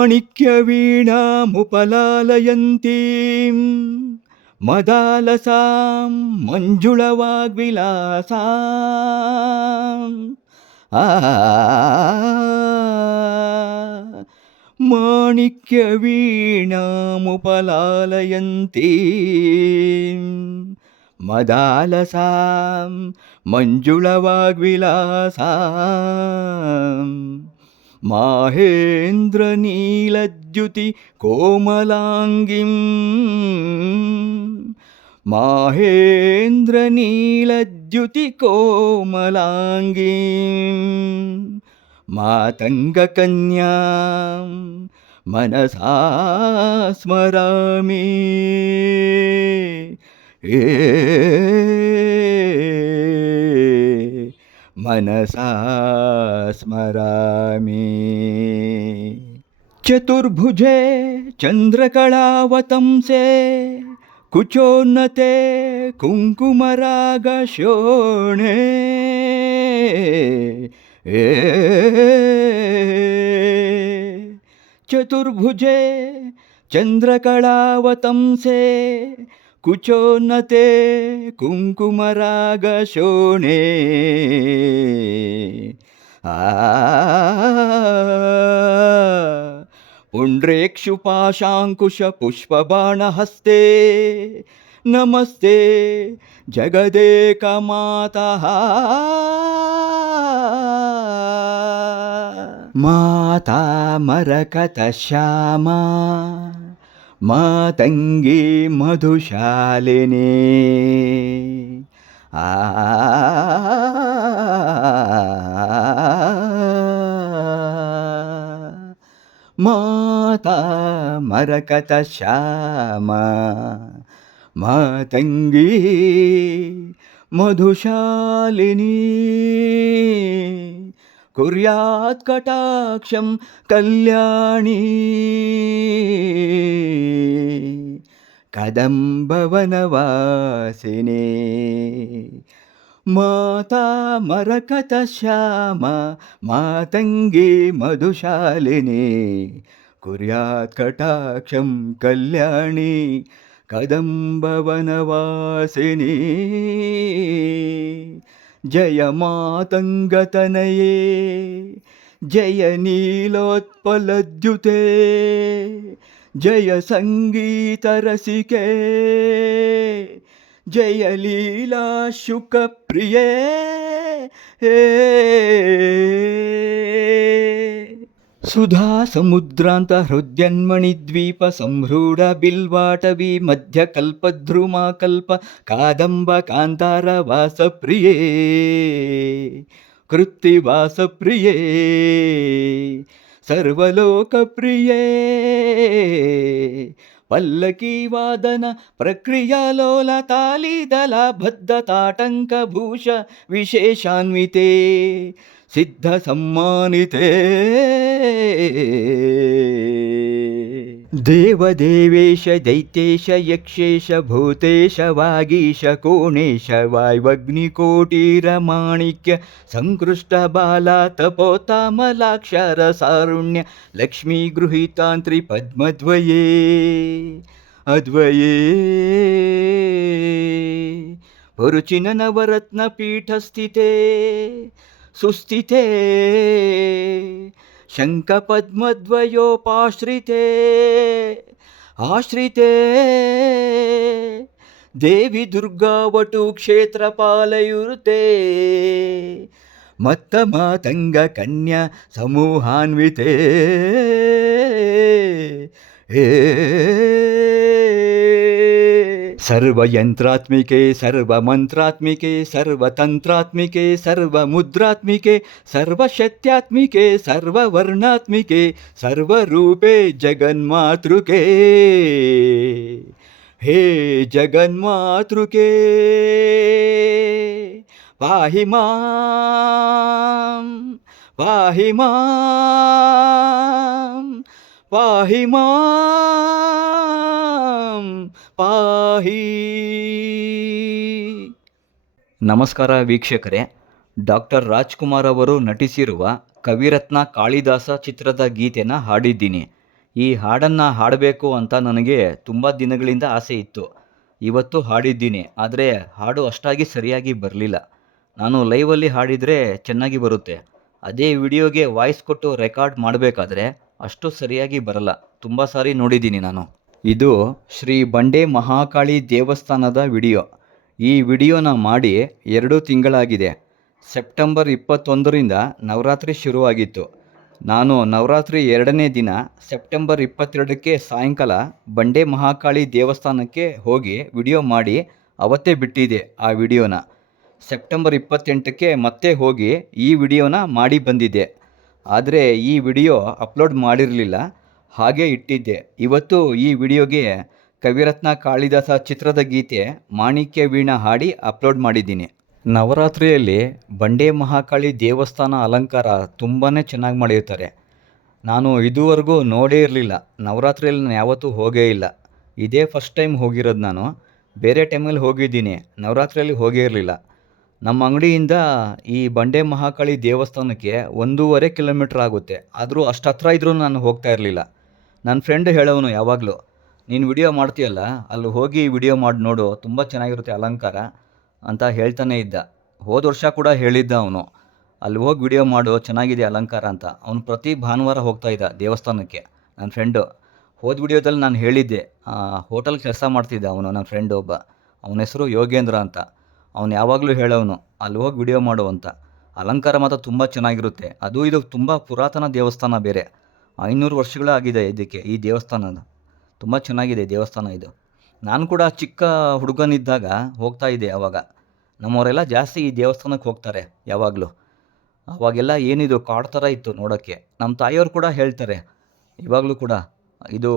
ಮಾಣಿಕ್ಯವೀಣಾಮುಪಲಾಲಯಂತೀಂ ಮದಾಲಸಾಂ ಮಂಜುಳವಾಗ್ವಿಲಾಸಾಂ ಆ ಮಾಣಿಕ್ಯವೀಣಾಮುಪಲಾಲಯಂತೀಂ ಮದಾಲಸಾಂ ಮಂಜುಳವಾಗ್ವಿಲಾಸಾಂ ಮಾಹೇಂದ್ರ ನೀಲದ್ಯುತಿ ಕೋಮಲಾಂಗಿಂ ಮಾಹೇಂದ್ರ ನೀಲದ್ಯುತಿ ಕೋಮಲಾಂಗಿಂ ಮಾತಂಗ ಕನ್ಯಾಂ ಮನಸಾ ಸ್ಮರಾಮಿ ಮನಸಾ ಸ್ಮರಾಮಿ. ಚತುರ್ಭುಜೆ ಚಂದ್ರಕಳಾವತಂಸೆ ಕುಚೋನ್ನತೆ ಕುಂಕುಮರಾಗಶೋಣೆ ಚತುರ್ಭುಜೆ ಚಂದ್ರಕಳಾವತಂಸೆ ಕುಚೋನ್ನತೆ ಕುಂಕುಮರಾಗಶೋಣೆ ಪುಂಡ್ರೇಕ್ಷುಪಾಶಾಂಕುಶ ಪುಷ್ಪಬಾಣಹಸ್ತೆ ನಮಸ್ತೆ ಜಗದೇಕಮಾತಃ ಮಾತಾ ಮರಕತ ಶ್ಯಾಮಾ ಮಾತಂಗಿ ಮಧುಶಾಲಿನಿ ಮಾತಾ ಮರಕತ ಶ್ಯಾಮಾ ಮಾತಂಗಿ ಮಧುಶಾಲಿನಿ ಕುರ್ಯಾತ್ ಕಟಾಕ್ಷಂ ಕಲ್ಯಾಣಿ ಕದಂಬವನವಾಸಿನಿ ಮಾತಾ ಮರಕತ ಶ್ಯಾಮ ಮಾತಂಗಿ ಮಧುಶಾಲಿನಿ ಕುರ್ಯಾತ್ ಕಟಾಕ್ಷಂ ಕಲ್ಯಾಣಿ ಕದಂಬವನವಾಸಿನಿ ಜಯ ಮಾತಂಗತನಯೇ ಜಯ ನೀಲೋತ್ಪಲದ್ಯುತೆ ಜಯ ಸಂಗೀತರಸಿಕೆ ಜಯ ಲೀಲಾ ಶುಕಪ್ರಿಯೇ ಸುಧಾ ಸಮುದ್ರಾಂತ ಹೃದ್ಯನ್ಮಣಿದ್ವೀಪ ಸಂಹೃಢ ಬಿಲ್ವಾಟವಿ ಮಧ್ಯ ಕಲ್ಪದ್ರುಮಾ ಕಲ್ಪ ಕಾದಂಬ ಕಾಂತಾರ ವಾಸಪ್ರಿಯೇ ಕೃತ್ತಿವಾಸಪ್ರಿಯೇ ಸರ್ವಲೋಕಪ್ರಿಯೇ ಪಲ್ಲಕಿ ವಾದನ ಪ್ರಕ್ರಿಯಾಲೋಲ ತಾಲಿದಲ ಬದ್ಧ ತಾಟಂಕ ಭೂಷ ವಿಶೇಷಾನ್ವಿತೆ ಸಿದ್ಧ ಸಮ್ಮಾನಿತೆ ದೇವದೇವೇಶ ದೈತ್ಯೇಶ ಯಕ್ಷೇಶ ಭೂತೇಶ ವಾಗೀಶ ಕೋಣೇಶ ವಾಯ್ವಗ್ನಿಕೋಟೀರ ಮಾಣಿಕ್ಯ ಸಂಕೃಷ್ಟ ಬಾಲ ತಪೋತಾಮಲಾಕ್ಷರ ಸಾರುಣ್ಯ ಲಕ್ಷ್ಮೀ ಗೃಹೀತಾಂತ್ರಿ ಪದ್ಮದ್ವಯೇ ಅದ್ವಯೇ ಪರುಚಿನ ನವರತ್ನ ಪೀಠಸ್ಥಿತೆ ಸುಸ್ಥಿತೆ ಶಂಖಪದ್ಮದ್ವಯೋಪಾಶ್ರಿತೆ ಆಶ್ರಿತೆ ದೇವಿ ದುರ್ಗಾವಟು ಕ್ಷೇತ್ರಪಾಲಯುರುತೆ ಮತ್ತ ಮಾತಂಗ ಕನ್ಯಾ ಸಮೂಹಾನ್ವಿತೆ ಸರ್ವಯಂತ್ರಾತ್ಮಿಕೆ ಸರ್ವಮಂತ್ರಾತ್ಮಿಕೆ ಸರ್ವತಂತ್ರಾತ್ಮಿಕೆ ಸರ್ವಮುದ್ರಾತ್ಮಿಕೆ ಸರ್ವಶಕ್ತ್ಯಾತ್ಮಿಕೆ ಸರ್ವವರ್ಣಾತ್ಮಿಕೆ ಸರ್ವರೂಪೇ ಜಗನ್ಮಾತೃಕೆ ಹೇ ಜಗನ್ಮಾತೃಕೆ ಪಾಹಿ ಮಾಂ ಪಾಹಿ ಮಾಂ ಪಾಹಿ ಮಾಂ ಪಾಹಿ. ನಮಸ್ಕಾರ ವೀಕ್ಷಕರೇ, ಡಾಕ್ಟರ್ ರಾಜ್ಕುಮಾರ್ ಅವರು ನಟಿಸಿರುವ ಕವಿರತ್ನ ಕಾಳಿದಾಸ ಚಿತ್ರದ ಗೀತೆನ ಹಾಡಿದ್ದೀನಿ. ಈ ಹಾಡನ್ನು ಹಾಡಬೇಕು ಅಂತ ನನಗೆ ತುಂಬ ದಿನಗಳಿಂದ ಆಸೆ ಇತ್ತು. ಇವತ್ತು ಹಾಡಿದ್ದೀನಿ, ಆದರೆ ಹಾಡು ಅಷ್ಟಾಗಿ ಸರಿಯಾಗಿ ಬರಲಿಲ್ಲ. ನಾನು ಲೈವಲ್ಲಿ ಹಾಡಿದರೆ ಚೆನ್ನಾಗಿ ಬರುತ್ತೆ. ಅದೇ ವಿಡಿಯೋಗೆ ವಾಯ್ಸ್ ಕೊಟ್ಟು ರೆಕಾರ್ಡ್ ಮಾಡಬೇಕಾದ್ರೆ ಅಷ್ಟು ಸರಿಯಾಗಿ ಬರಲ್ಲ. ತುಂಬ ಸಾರಿ ನೋಡಿದ್ದೀನಿ ನಾನು. ಇದು ಶ್ರೀ ಬಂಡೆ ಮಹಾಕಾಳಿ ದೇವಸ್ಥಾನದ ವಿಡಿಯೋ. ಈ ವಿಡಿಯೋನ ಮಾಡಿ 2 ತಿಂಗಳಾಗಿದೆ. ಸೆಪ್ಟೆಂಬರ್ 21ರಿಂದ ನವರಾತ್ರಿ ಶುರುವಾಗಿತ್ತು. ನಾನು ನವರಾತ್ರಿ 2ನೇ ದಿನ ಸೆಪ್ಟೆಂಬರ್ 22ಕ್ಕೆ ಸಾಯಂಕಾಲ ಬಂಡೆ ಮಹಾಕಾಳಿ ದೇವಸ್ಥಾನಕ್ಕೆ ಹೋಗಿ ವಿಡಿಯೋ ಮಾಡಿ ಅವತ್ತೇ ಬಿಟ್ಟಿದ್ದೆ ಆ ವಿಡಿಯೋನ. ಸೆಪ್ಟೆಂಬರ್ 28ಕ್ಕೆ ಮತ್ತೆ ಹೋಗಿ ಈ ವಿಡಿಯೋನ ಮಾಡಿ ಬಂದಿದ್ದೆ. ಆದರೆ ಈ ವಿಡಿಯೋ ಅಪ್ಲೋಡ್ ಮಾಡಿರಲಿಲ್ಲ, ಹಾಗೆ ಇಟ್ಟಿದ್ದೆ. ಇವತ್ತು ಈ ವಿಡಿಯೋಗೆ ಕವಿರತ್ನ ಕಾಳಿದಾಸ ಚಿತ್ರದ ಗೀತೆ ಮಾಣಿಕ್ಯ ವೀಣಾ ಹಾಡಿ ಅಪ್ಲೋಡ್ ಮಾಡಿದ್ದೀನಿ. ನವರಾತ್ರಿಯಲ್ಲಿ ಬಂಡೆ ಮಹಾಕಾಳಿ ದೇವಸ್ಥಾನ ಅಲಂಕಾರ ತುಂಬಾ ಚೆನ್ನಾಗಿ ಮಾಡಿರ್ತಾರೆ. ನಾನು ಇದುವರೆಗೂ ನೋಡೇ ಇರಲಿಲ್ಲ. ನವರಾತ್ರಿಯಲ್ಲಿ ನಾನು ಯಾವತ್ತೂ ಹೋಗೇ ಇಲ್ಲ. ಇದೇ ಫಸ್ಟ್ ಟೈಮ್ ಹೋಗಿರೋದು ನಾನು. ಬೇರೆ ಟೈಮಲ್ಲಿ ಹೋಗಿದ್ದೀನಿ, ನವರಾತ್ರಿಯಲ್ಲಿ ಹೋಗೇ ಇರಲಿಲ್ಲ. ನಮ್ಮ ಅಂಗಡಿಯಿಂದ ಈ ಬಂಡೆ ಮಹಾಕಾಳಿ ದೇವಸ್ಥಾನಕ್ಕೆ 1.5 ಕಿಲೋಮೀಟ್ರ್ ಆಗುತ್ತೆ. ಆದರೂ ಅಷ್ಟು ಹತ್ರ ಇದ್ರೂ ನಾನು ಹೋಗ್ತಾ ಇರಲಿಲ್ಲ. ನನ್ನ ಫ್ರೆಂಡ್ ಹೇಳೋನು ಯಾವಾಗಲೂ, ನೀನು ವಿಡಿಯೋ ಮಾಡ್ತೀಯಲ್ಲ, ಅಲ್ಲಿ ಹೋಗಿ ವಿಡಿಯೋ ಮಾಡಿ ನೋಡು, ತುಂಬ ಚೆನ್ನಾಗಿರುತ್ತೆ ಅಲಂಕಾರ ಅಂತ ಹೇಳ್ತಾನೆ ಇದ್ದ. ಹೋದ ವರ್ಷ ಕೂಡ ಹೇಳಿದ್ದ ಅವನು, ಅಲ್ಲಿ ಹೋಗಿ ವಿಡಿಯೋ ಮಾಡು, ಚೆನ್ನಾಗಿದೆ ಅಲಂಕಾರ ಅಂತ. ಅವನು ಪ್ರತಿ ಭಾನುವಾರ ಹೋಗ್ತಾ ಇದ್ದ ದೇವಸ್ಥಾನಕ್ಕೆ, ನನ್ನ ಫ್ರೆಂಡು. ಹೋದ ವಿಡಿಯೋದಲ್ಲಿ ನಾನು ಹೇಳಿದ್ದೆ, ಹೋಟೆಲ್ ಕೆಲಸ ಮಾಡ್ತಿದ್ದ ಅವನು, ನನ್ನ ಫ್ರೆಂಡ್ ಒಬ್ಬ. ಅವನ ಹೆಸರು ಯೋಗೇಂದ್ರ ಅಂತ. ಅವನು ಯಾವಾಗಲೂ ಹೇಳೋನು, ಅಲ್ಲಿ ಹೋಗಿ ವಿಡಿಯೋ ಮಾಡು ಅಂತ. ಅಲಂಕಾರ ಮಾತ್ರ ತುಂಬ ಚೆನ್ನಾಗಿರುತ್ತೆ. ಅದು ಇದು ತುಂಬ ಪುರಾತನ ದೇವಸ್ಥಾನ ಬೇರೆ. 500 ವರ್ಷಗಳಾಗಿದೆ ಇದಕ್ಕೆ, ಈ ದೇವಸ್ಥಾನದ. ತುಂಬ ಚೆನ್ನಾಗಿದೆ ದೇವಸ್ಥಾನ ಇದು. ನಾನು ಕೂಡ ಚಿಕ್ಕ ಹುಡುಗನಿದ್ದಾಗ ಹೋಗ್ತಾ ಇದ್ದೆ ಆವಾಗ. ನಮ್ಮವರೆಲ್ಲ ಜಾಸ್ತಿ ಈ ದೇವಸ್ಥಾನಕ್ಕೆ ಹೋಗ್ತಾರೆ ಯಾವಾಗಲೂ. ಅವಾಗೆಲ್ಲ ಏನಿದು ಕಾಡು ಥರ ಇತ್ತು ನೋಡೋಕ್ಕೆ. ನಮ್ಮ ತಾಯಿಯವರು ಕೂಡ ಹೇಳ್ತಾರೆ ಇವಾಗಲೂ ಕೂಡ. ಇದು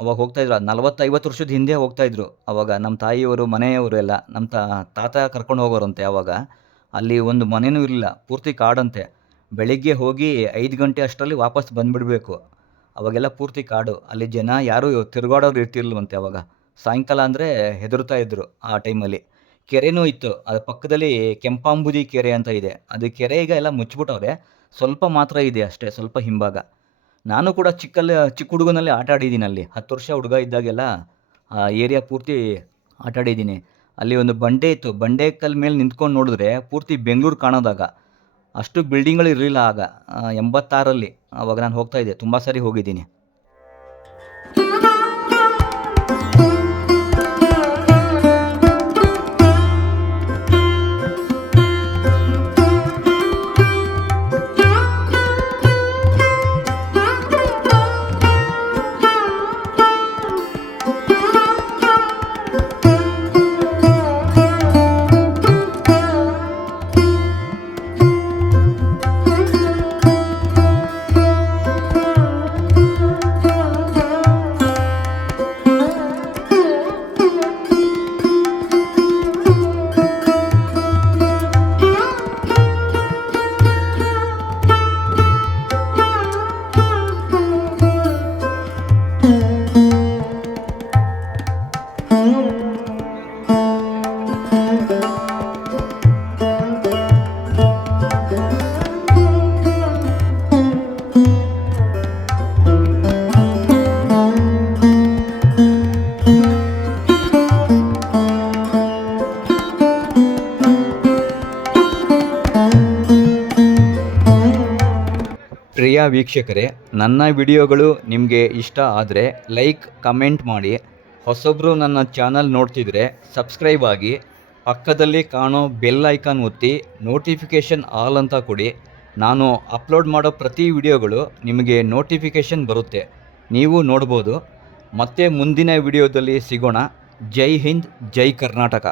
ಅವಾಗ ಹೋಗ್ತಾಯಿದ್ರು, 40-50 ವರ್ಷದ ಹಿಂದೆ ಹೋಗ್ತಾಯಿದ್ರು. ಅವಾಗ ನಮ್ಮ ತಾಯಿಯವರು, ಮನೆಯವರು ಎಲ್ಲ ನಮ್ಮ ತಾತ ಕರ್ಕೊಂಡು ಹೋಗೋರಂತೆ. ಆವಾಗ ಅಲ್ಲಿ ಒಂದು ಮನೆಯೂ ಇರಲಿಲ್ಲ, ಪೂರ್ತಿ ಕಾಡಂತೆ. ಬೆಳಿಗ್ಗೆ ಹೋಗಿ 5 ಗಂಟೆ ಅಷ್ಟರಲ್ಲಿ ವಾಪಸ್ ಬಂದುಬಿಡಬೇಕು. ಅವಾಗೆಲ್ಲ ಪೂರ್ತಿ ಕಾಡು. ಅಲ್ಲಿ ಜನ ಯಾರೂ ತಿರುಗಾಡೋರು ಇರ್ತಿರ್ಲಿಲ್ವಂತೆ ಅವಾಗ. ಸಾಯಂಕಾಲ ಅಂದರೆ ಹೆದರ್ತಾ ಇದ್ದರು ಆ ಟೈಮಲ್ಲಿ. ಕೆರೆನೂ ಇತ್ತು, ಅದ್ರ ಪಕ್ಕದಲ್ಲಿ ಕೆಂಪಾಂಬುದಿ ಕೆರೆ ಅಂತ ಇದೆ. ಅದು ಕೆರೆ ಈಗ ಎಲ್ಲ ಮುಚ್ಚಿಬಿಟ್ಟವ್ರೆ, ಸ್ವಲ್ಪ ಮಾತ್ರ ಇದೆ ಅಷ್ಟೇ, ಸ್ವಲ್ಪ ಹಿಂಭಾಗ. ನಾನು ಕೂಡ ಚಿಕ್ಕ ಹುಡುಗನಲ್ಲಿ ಆಟ ಆಡಿದ್ದೀನಿ ಅಲ್ಲಿ. 10 ವರ್ಷ ಹುಡುಗ ಇದ್ದಾಗೆಲ್ಲ ಆ ಏರಿಯಾ ಪೂರ್ತಿ ಆಟ ಆಡಿದ್ದೀನಿ. ಅಲ್ಲಿ ಒಂದು ಬಂಡೆ ಇತ್ತು, ಬಂಡೆ ಕಲ್ಲು ಮೇಲೆ ನಿಂತ್ಕೊಂಡು ನೋಡಿದ್ರೆ ಪೂರ್ತಿ ಬೆಂಗಳೂರು ಕಾಣೋದಾಗ. ಅಷ್ಟು ಬಿಲ್ಡಿಂಗ್ಗಳು ಇರಲಿಲ್ಲ ಆಗ. 86ರಲ್ಲಿ ಆವಾಗ ನಾನು ಹೋಗ್ತಾ ಇದ್ದೆ, ತುಂಬ ಸಾರಿ ಹೋಗಿದ್ದೀನಿ. ಪ್ರಿಯ ವೀಕ್ಷಕರೇ, ನನ್ನ ವಿಡಿಯೋಗಳು ನಿಮಗೆ ಇಷ್ಟ ಆದರೆ ಲೈಕ್, ಕಮೆಂಟ್ ಮಾಡಿ. ಹೊಸೊಬ್ಬರು ನನ್ನ ಚಾನಲ್ ನೋಡ್ತಿದ್ರೆ ಸಬ್ಸ್ಕ್ರೈಬ್ ಆಗಿ, ಪಕ್ಕದಲ್ಲಿ ಕಾಣೋ ಬೆಲ್ ಐಕಾನ್ ಒತ್ತಿ ನೋಟಿಫಿಕೇಷನ್ ಆಲ್ ಅಂತ ಕೊಡಿ. ನಾನು ಅಪ್ಲೋಡ್ ಮಾಡೋ ಪ್ರತಿ ವಿಡಿಯೋಗಳು ನಿಮಗೆ ನೋಟಿಫಿಕೇಷನ್ ಬರುತ್ತೆ, ನೀವು ನೋಡ್ಬೋದು. ಮತ್ತೆ ಮುಂದಿನ ವಿಡಿಯೋದಲ್ಲಿ ಸಿಗೋಣ. ಜೈ ಹಿಂದ್, ಜೈ ಕರ್ನಾಟಕ.